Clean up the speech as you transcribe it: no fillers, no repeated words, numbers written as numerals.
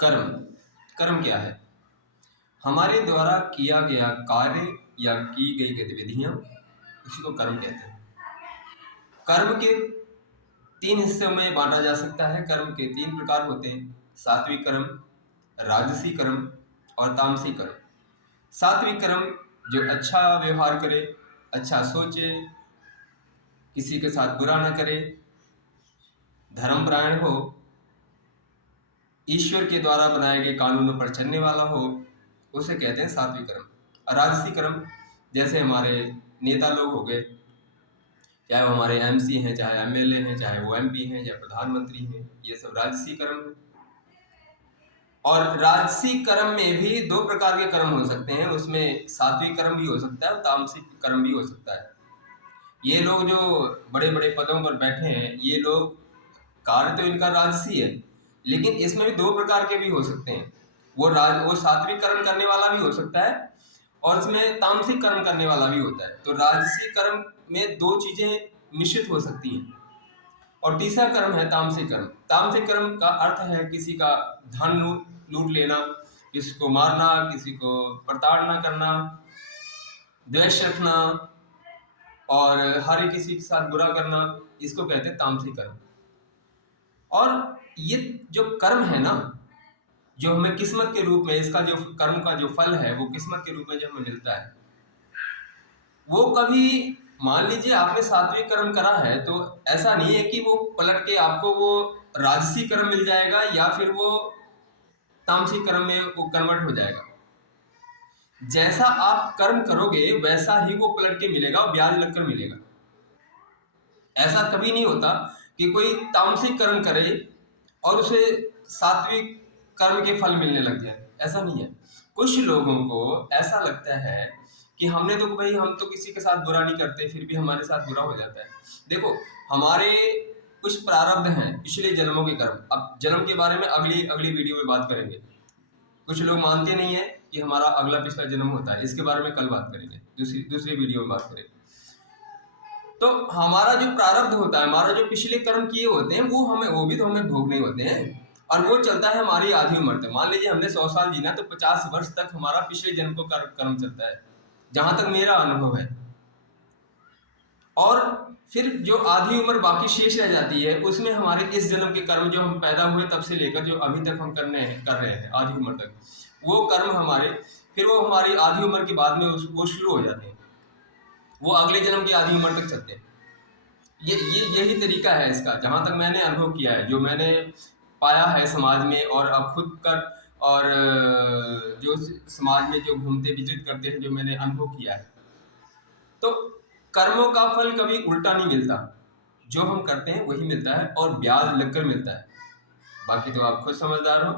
कर्म। कर्म क्या है? हमारे द्वारा किया गया कार्य या की गई गतिविधियां, उसी को कर्म कहते हैं। कर्म के 3 हिस्सों में बांटा जा सकता है। कर्म के 3 प्रकार होते हैं: सात्विक कर्म, राजसी कर्म और तामसिक कर्म। सात्विक कर्म जो अच्छा व्यवहार करे, अच्छा सोचे, किसी के साथ बुरा न करे, धर्मपरायण हो, ईश्वर के द्वारा बनाए गए कानूनों पर चलने वाला हो, उसे कहते हैं सात्विक कर्म। और राजसी कर्म जैसे हमारे नेता लोग हो गए, चाहे वो हमारे एमसी हैं, चाहे एमएलए हैं, चाहे वो एमपी हैं या प्रधानमंत्री हैं, ये सब राजसी कर्म है। और राजसी कर्म में भी 2 प्रकार के कर्म हो सकते हैं। उसमें सात्विक कर्म भी हो सकता है और तामसिक कर्म भी हो सकता है। ये लोग जो बड़े बड़े पदों पर बैठे हैं, ये लोग कार्य तो इनका राजसी है, लेकिन इसमें भी 2 प्रकार के भी हो सकते हैं। वो सात्विक कर्म करने वाला भी हो सकता है और इसमें तामसिक कर्म करने वाला भी होता है। तो राजसी कर्म में 2 चीजें मिश्रित हो सकती हैं। और तीसरा कर्म है तामसिक कर्म। तामसिक कर्म का अर्थ है किसी का धन लूट लेना, किसी को मारना, किसी को प्रताड़ना करना, द्वेष रखना और हर किसी के साथ बुरा करना, इसको कहते हैं तामसिक कर्म। और ये जो कर्म है ना, जो हमें किस्मत के रूप में, इसका जो कर्म का जो फल है वो किस्मत के रूप में जो हमें मिलता है, वो कभी, मान लीजिए आपने सात्विक कर्म करा है, तो ऐसा नहीं है कि वो पलट के आपको वो राजसी कर्म मिल जाएगा या फिर वो तामसिक कर्म में वो कन्वर्ट हो जाएगा। जैसा आप कर्म करोगे वैसा ही वो पलट के मिलेगा और ब्याज लगकर मिलेगा। ऐसा कभी नहीं होता कि कोई तामसिक कर्म करे और उसे सात्विक कर्म के फल मिलने लग जाए, ऐसा नहीं है। कुछ लोगों को ऐसा लगता है कि हमने तो भाई, हम तो किसी के साथ बुरा नहीं करते, फिर भी हमारे साथ बुरा हो जाता है। देखो, हमारे कुछ प्रारब्ध हैं, पिछले जन्मों के कर्म। अब जन्म के बारे में अगली अगली वीडियो में बात करेंगे। कुछ लोग मानते नहीं है कि हमारा अगला पिछला जन्म होता है, इसके बारे में कल बात करेंगे, दूसरी वीडियो में बात करेंगे। तो हमारा जो प्रारब्ध होता है, हमारा जो पिछले कर्म किए होते हैं, वो भी तो हमें भोगने होते हैं और वो चलता है हमारी आधी उम्र तक। मान लीजिए हमने 100 साल जीना, तो 50 वर्ष तक हमारा पिछले जन्म को कर्म चलता है, जहां तक मेरा अनुभव है। और फिर जो आधी उम्र बाकी शेष रह जाती है, उसमें हमारे इस जन्म के कर्म, जो हम पैदा हुए तब से लेकर जो अभी तक हम कर रहे हैं आधी उम्र तक, वो कर्म हमारे, फिर वो हमारी आधी उम्र के बाद में वो शुरू हो जाते हैं, वो अगले जन्म की आधी उम्र तक चलते हैं। यही तरीका है इसका, जहां तक मैंने अनुभव किया है, जो मैंने पाया है समाज में, और अब खुद कर, और जो समाज में जो घूमते विजिट करते हैं, जो मैंने अनुभव किया है। तो कर्मों का फल कभी उल्टा नहीं मिलता, जो हम करते हैं वही मिलता है और ब्याज लगकर मिलता है। बाकी तो आप खुद समझदार हो।